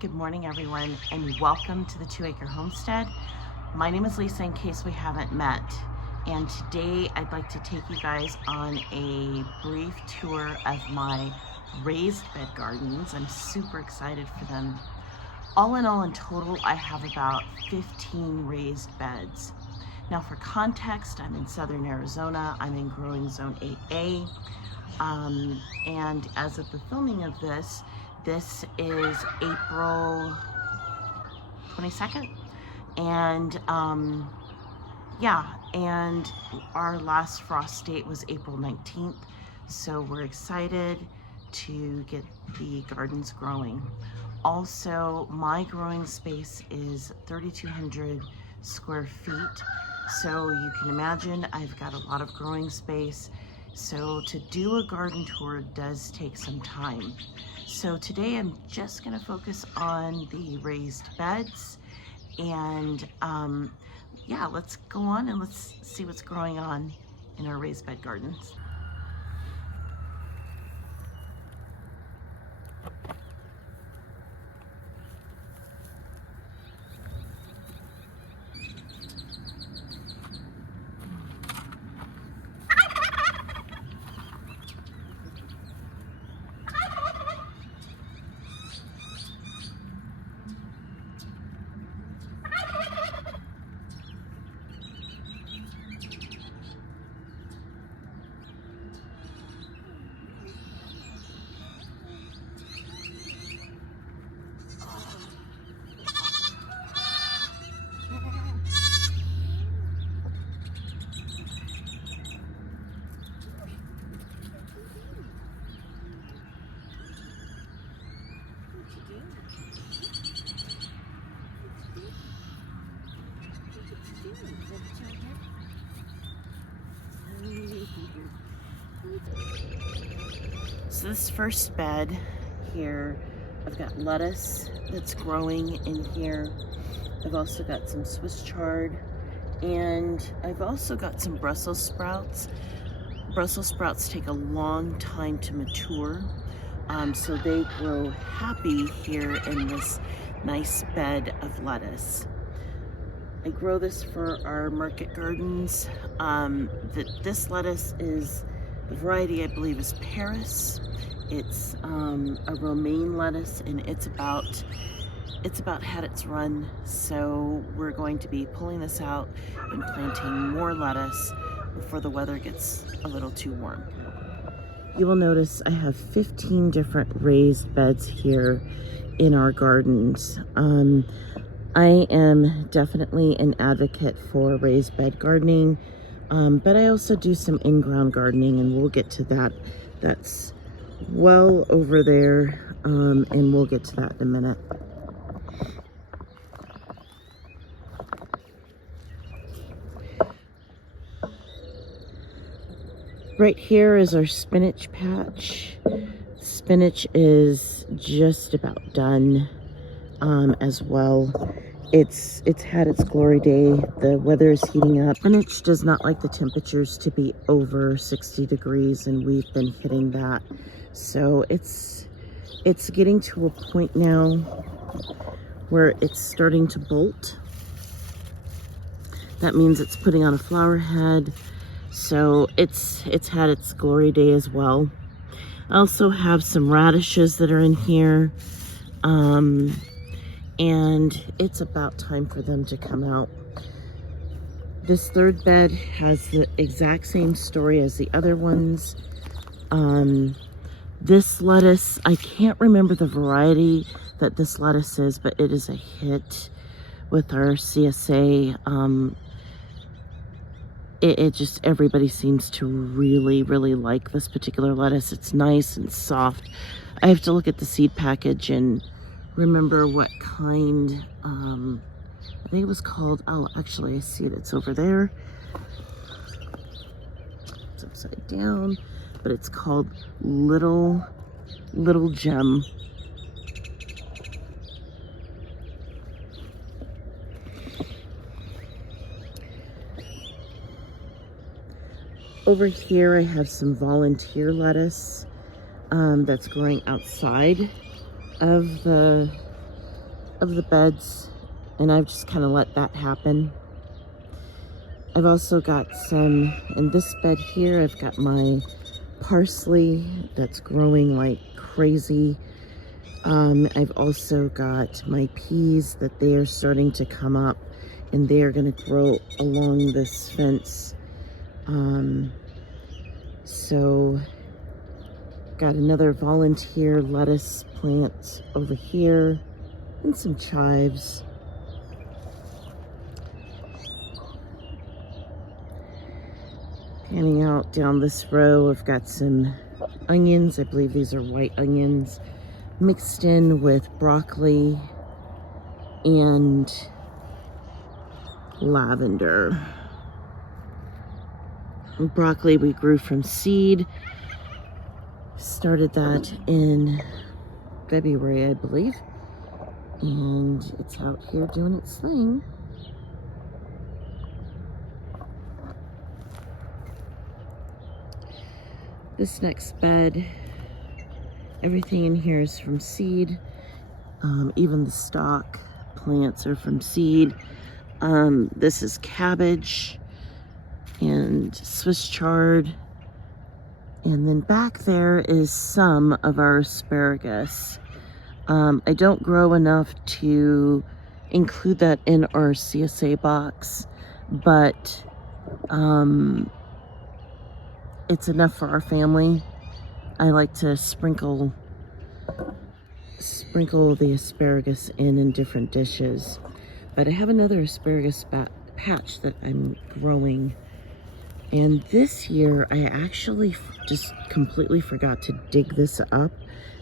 Good morning, everyone, and welcome to the 2 Acre Homestead. My name is Lisa, in case we haven't met, and today I'd like to take you guys on a brief tour of my raised bed gardens. I'm super excited for them. All in all, in total, I have about 15 raised beds. Now, for context, I'm in southern Arizona. I'm in growing zone 8A, and as of the filming of this is April 22nd, and and our last frost date was April 19th, so we're excited to get the gardens growing. Also, my growing space is 3,200 square feet, so you can imagine I've got a lot of growing space. So to do a garden tour does take some time. So today I'm just going to focus on the raised beds, and let's go on and let's see what's growing on in our raised bed gardens. So this first bed here, I've got lettuce that's growing in here. I've also got some Swiss chard, and I've also got some Brussels sprouts. Brussels sprouts take a long time to mature, so they grow happy here in this nice bed of lettuce. I grow this for our market gardens. This lettuce is, the variety I believe is Paris. It's a romaine lettuce, and it's about had its run. So we're going to be pulling this out and planting more lettuce before the weather gets a little too warm. You will notice I have 15 different raised beds here in our gardens. I am definitely an advocate for raised bed gardening, but I also do some in-ground gardening, and we'll get to that. That's well over there, and we'll get to that in a minute. Right here is our spinach patch. Spinach is just about done as well. It's had its glory day. The weather is heating up. Spinach does not like the temperatures to be over 60 degrees, and we've been hitting that. So it's getting to a point now where it's starting to bolt. That means it's putting on a flower head. So it's had its glory day as well. I also have some radishes that are in here. And it's about time for them to come out. This third bed has the exact same story as the other ones. This lettuce, I can't remember the variety that this lettuce is, but it is a hit with our CSA. It just, everybody seems to really, really like this particular lettuce. It's nice and soft. I have to look at the seed package and remember what kind. I think it was called, oh, actually I see it, it's over there. It's upside down, but it's called Little Gem. Over here I have some volunteer lettuce that's growing outside of the of the beds, and I've just kind of let that happen. I've also got some, in this bed here, I've got my parsley that's growing like crazy. I've also got my peas that they are starting to come up, and they are going to grow along this fence. So got another volunteer lettuce plant over here and some chives. Panning out down this row, I've got some onions. I believe these are white onions mixed in with broccoli and lavender. And broccoli we grew from seed. Started that in February, I believe. And it's out here doing its thing. This next bed, everything in here is from seed. Even the stock plants are from seed. This is cabbage and Swiss chard. And then back there is some of our asparagus. I don't grow enough to include that in our CSA box, but it's enough for our family. I like to sprinkle the asparagus in different dishes. But I have another asparagus patch that I'm growing. And this year, I actually just completely forgot to dig this up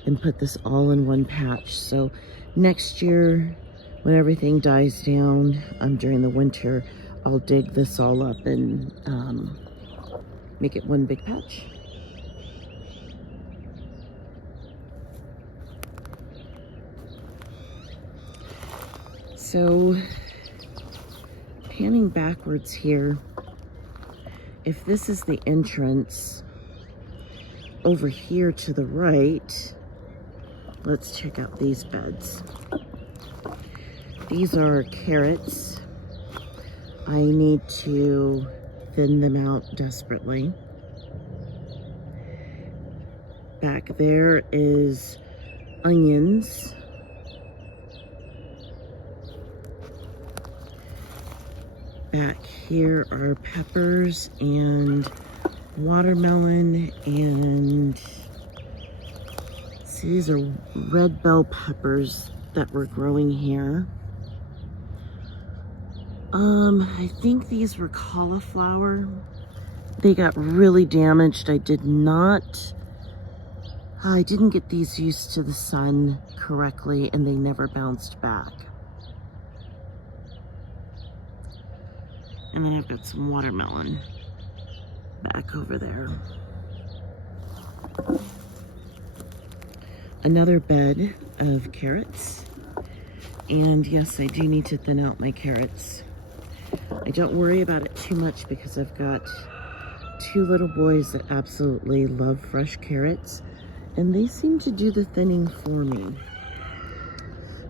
and put this all in one patch. So next year, when everything dies down during the winter, I'll dig this all up and make it one big patch. So panning backwards here, if this is the entrance, over here to the right, let's check out these beds. These are carrots. I need to thin them out desperately. Back there is onions. Back here are peppers and watermelon, and see, these are red bell peppers that we're growing here. I think these were cauliflower. They got really damaged. I didn't get these used to the sun correctly, and they never bounced back. And then I've got some watermelon back over there. Another bed of carrots. And yes, I do need to thin out my carrots. I don't worry about it too much because I've got two little boys that absolutely love fresh carrots, and they seem to do the thinning for me.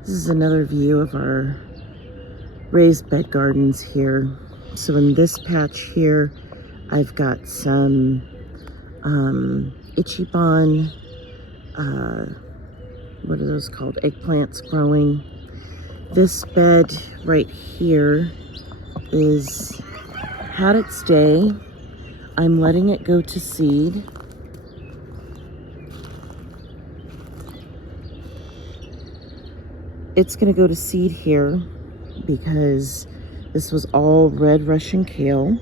This is another view of our raised bed gardens here. So in this patch here, I've got some ichiban, what are those called? Eggplants growing. This bed right here had its day. I'm letting it go to seed. It's gonna go to seed here because this was all red Russian kale,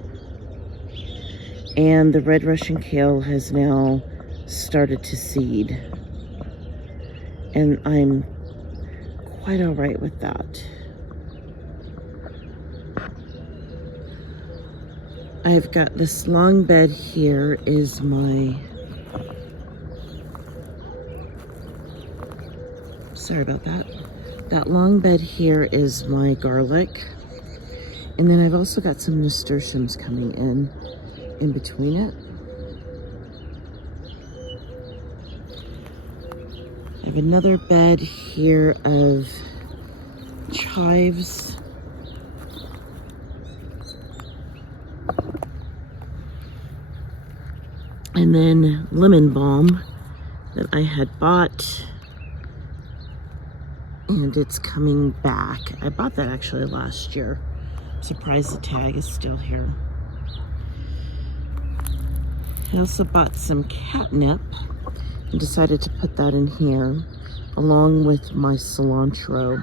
and the red Russian kale has now started to seed, and I'm quite all right with that. I've got this long bed here is my, sorry about that. That long bed here is my garlic. And then I've also got some nasturtiums coming in between it. I have another bed here of chives. And then lemon balm that I had bought, and it's coming back. I bought that actually last year. I'm surprised the tag is still here. I also bought some catnip and decided to put that in here along with my cilantro.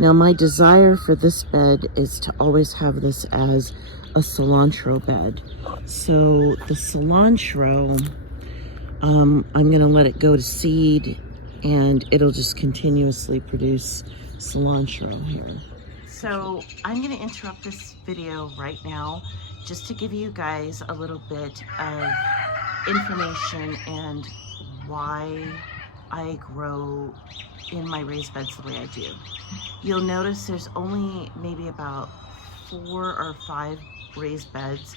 Now my desire for this bed is to always have this as a cilantro bed. So the cilantro, I'm gonna let it go to seed and it'll just continuously produce cilantro here. So I'm gonna interrupt this video right now just to give you guys a little bit of information and why I grow in my raised beds the way I do. You'll notice there's only maybe about 4 or 5 raised beds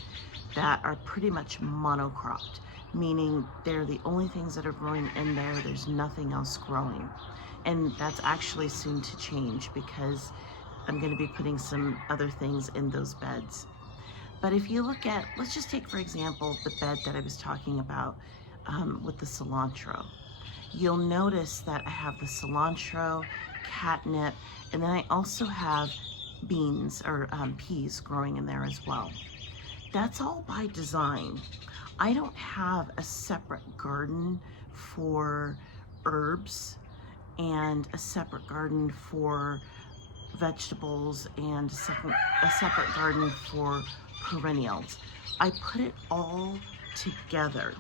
that are pretty much monocropped, meaning they're the only things that are growing in there. There's nothing else growing. And that's actually soon to change because I'm going to be putting some other things in those beds. But if you look at, let's just take for example the bed that I was talking about with the cilantro. You'll notice that I have the cilantro, catnip, and then I also have beans or peas growing in there as well. That's all by design. I don't have a separate garden for herbs and a separate garden for vegetables and a separate garden for perennials. I put it all together.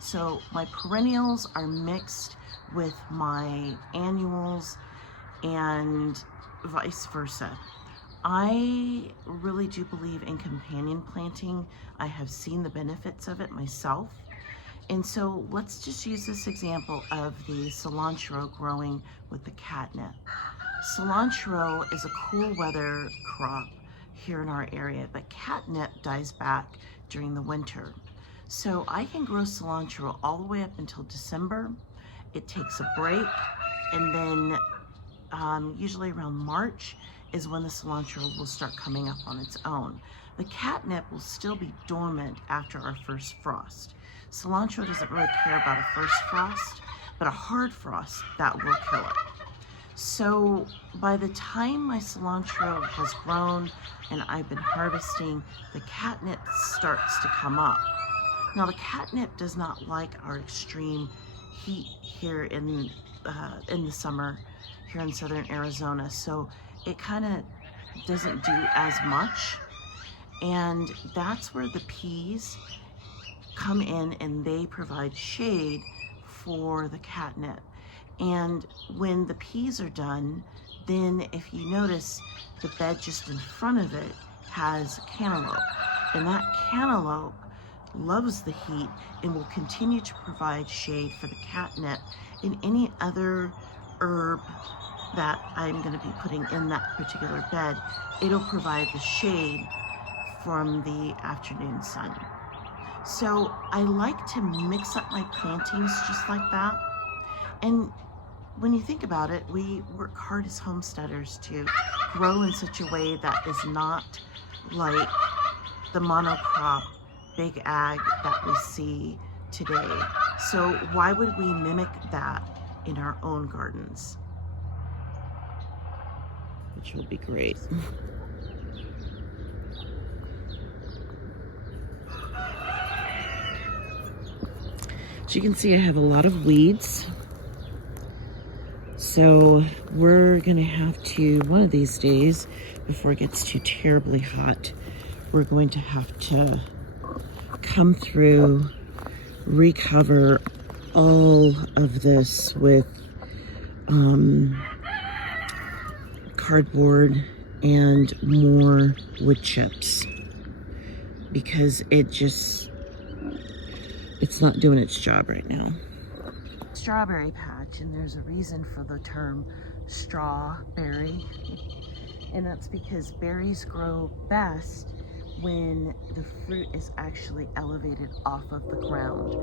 So my perennials are mixed with my annuals and vice versa. I really do believe in companion planting. I have seen the benefits of it myself. And so let's just use this example of the cilantro growing with the catnip. Cilantro is a cool weather crop here in our area, but catnip dies back during the winter. So I can grow cilantro all the way up until December. It takes a break, and then usually around March is when the cilantro will start coming up on its own. The catnip will still be dormant after our first frost. Cilantro doesn't really care about a first frost, but a hard frost, that will kill it. So by the time my cilantro has grown and I've been harvesting, the catnip starts to come up. Now the catnip does not like our extreme heat here in the summer here in southern Arizona, so it kind of doesn't do as much. And that's where the peas come in and they provide shade for the catnip. And when the peas are done, then if you notice, the bed just in front of it has cantaloupe, and that cantaloupe loves the heat and will continue to provide shade for the catnip and any other herb that I'm going to be putting in that particular bed. It'll provide the shade from the afternoon sun. So I like to mix up my plantings just like that. And when you think about it, we work hard as homesteaders to grow in such a way that is not like the monocrop big ag that we see today. So why would we mimic that in our own gardens? Which will be great. As you can see, I have a lot of weeds. So we're gonna have to, one of these days, before it gets too terribly hot, we're going to have to come through, recover all of this with cardboard and more wood chips, because it's not doing its job right now. Strawberry patch, and there's a reason for the term strawberry, and that's because berries grow best when the fruit is actually elevated off of the ground.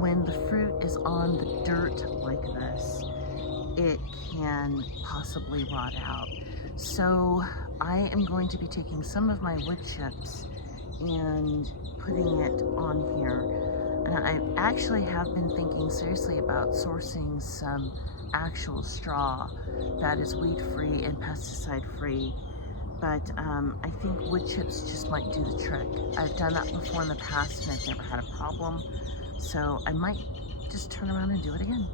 When the fruit is on the dirt like this, it can possibly rot out. So I am going to be taking some of my wood chips and putting it on here. And I actually have been thinking seriously about sourcing some actual straw that is weed-free and pesticide-free. But I think wood chips just might do the trick. I've done that before in the past and I've never had a problem. So I might just turn around and do it again.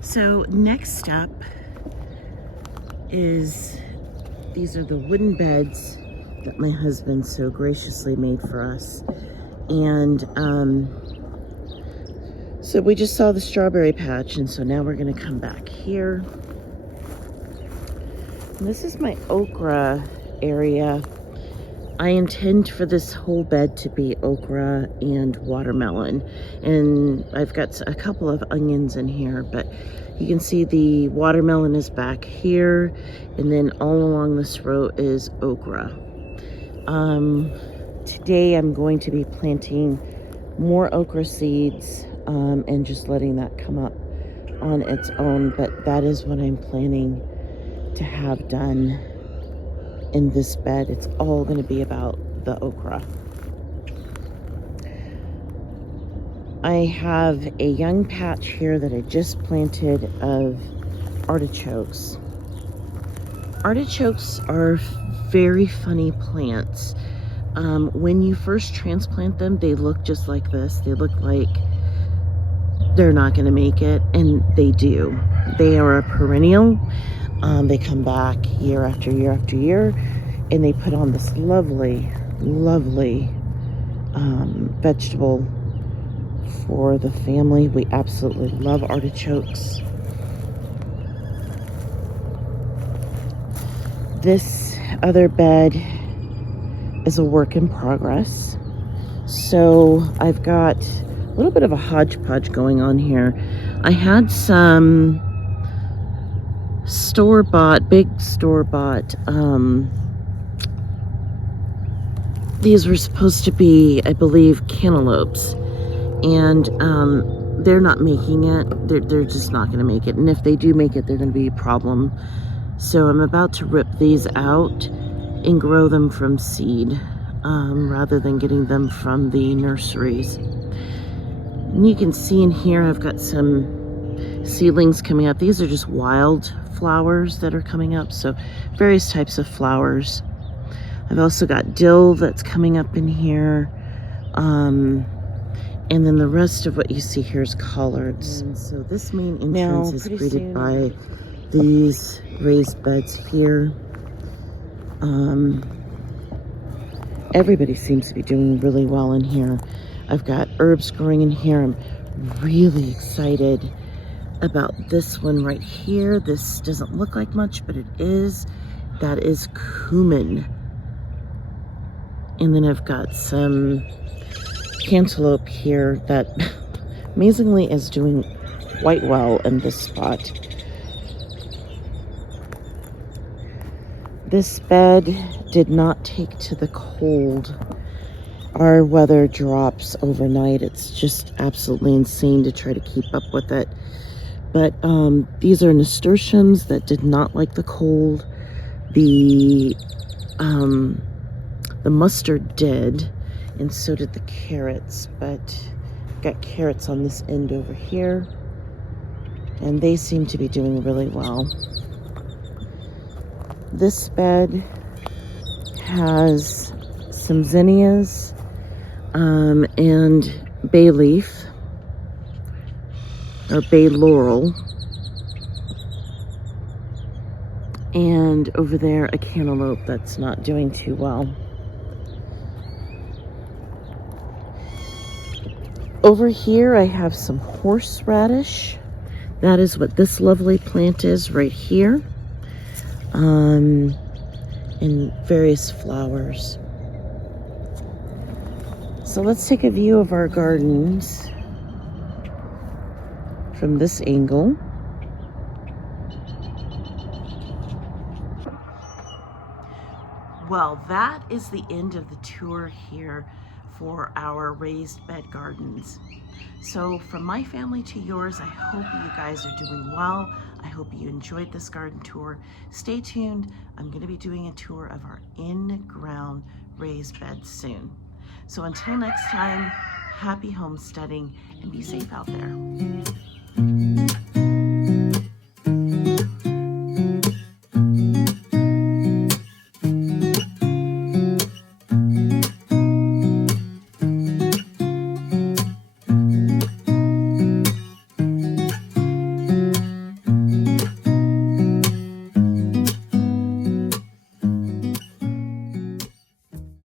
So next up is, these are the wooden beds that my husband so graciously made for us. And so we just saw the strawberry patch, and so now we're gonna come back here. And this is my okra area. I intend for this whole bed to be okra and watermelon. And I've got a couple of onions in here, but you can see the watermelon is back here, and then all along this row is okra. Today I'm going to be planting more okra seeds and just letting that come up on its own, but that is what I'm planning to have done in this bed. It's all going to be about the okra. I have a young patch here that I just planted of artichokes. Artichokes are very funny plants. When you first transplant them, they look just like this. They look like they're not going to make it, and they do. They are a perennial. They come back year after year after year, and they put on this lovely, lovely vegetable for the family. We absolutely love artichokes. This other bed is a work in progress. So I've got a little bit of a hodgepodge going on here. I had some store-bought, big store-bought, these were supposed to be, I believe, cantaloupes, and they're not making it. They're just not going to make it, and if they do make it, they're going to be a problem. So I'm about to rip these out and grow them from seed, rather than getting them from the nurseries. And you can see in here I've got some seedlings coming up. These are just wild flowers that are coming up, so various types of flowers. I've also got dill that's coming up in here, and then the rest of what you see here is collards. And so this main entrance is greeted by these raised beds here. Everybody seems to be doing really well in here. I've got herbs growing in here. I'm really excited about this one right here. This doesn't look like much, but it is. That is cumin. And then I've got some cantaloupe here that amazingly is doing quite well in this spot. This bed did not take to the cold. Our weather drops overnight. It's just absolutely insane to try to keep up with it. But these are nasturtiums that did not like the cold. The mustard did, and so did the carrots. But I've got carrots on this end over here, and they seem to be doing really well. This bed has some zinnias and bay leaf, or bay laurel, and over there a cantaloupe that's not doing too well. Over here I have some horseradish. That is what this lovely plant is right here. And various flowers. So let's take a view of our gardens from this angle. Well, that is the end of the tour here for our raised bed gardens. So from my family to yours, I hope you guys are doing well. I hope you enjoyed this garden tour. Stay tuned. I'm going to be doing a tour of our in-ground raised beds soon. So until next time, happy homesteading and be safe out there.